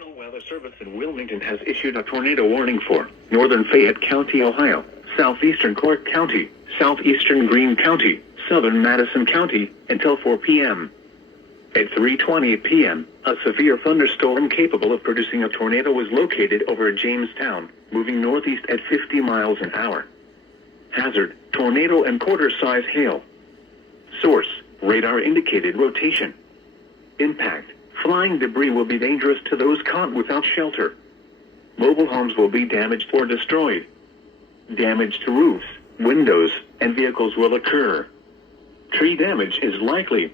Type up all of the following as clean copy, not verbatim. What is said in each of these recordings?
National Weather Service in Wilmington has issued a tornado warning for northern Fayette County, Ohio, southeastern Clark County, southeastern Greene County, southern Madison County, until 4 p.m. At 3:20 p.m., a severe thunderstorm capable of producing a tornado was located over Jamestown, moving northeast at 50 miles an hour. Hazard, tornado and quarter-size hail. Source, radar indicated rotation. Impact, flying debris will be dangerous to those caught without shelter. Mobile homes will be damaged or destroyed. Damage to roofs, windows, and vehicles will occur. Tree damage is likely.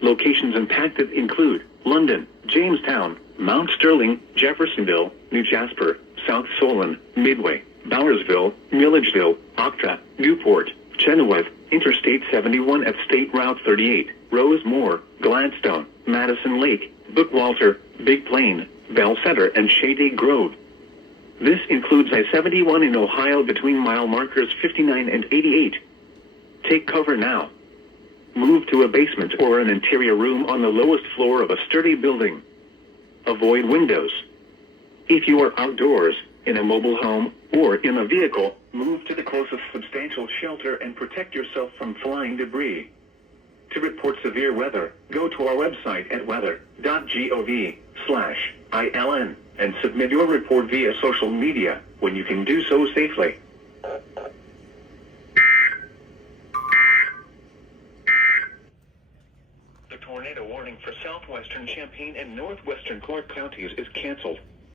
Locations impacted include London, Jamestown, Mount Sterling, Jeffersonville, New Jasper, South Solon, Midway, Bowersville, Milledgeville, Octa, Newport, Chenoweth, Interstate 71 at State Route 38, Rosemore, Gladstone, Madison Lake, Bookwalter, Big Plain, Bellcenter, and Shady Grove. This includes I-71 in Ohio between mile markers 59 and 88. Take cover now. Move to a basement or an interior room on the lowest floor of a sturdy building. Avoid windows. If you are outdoors, in a mobile home, or in a vehicle, move to the closest substantial shelter and protect yourself from flying debris. To report severe weather, go to our website at weather.gov/ILN and submit your report via social media when you can do so safely. The tornado warning for southwestern Champaign and northwestern Clark counties is canceled.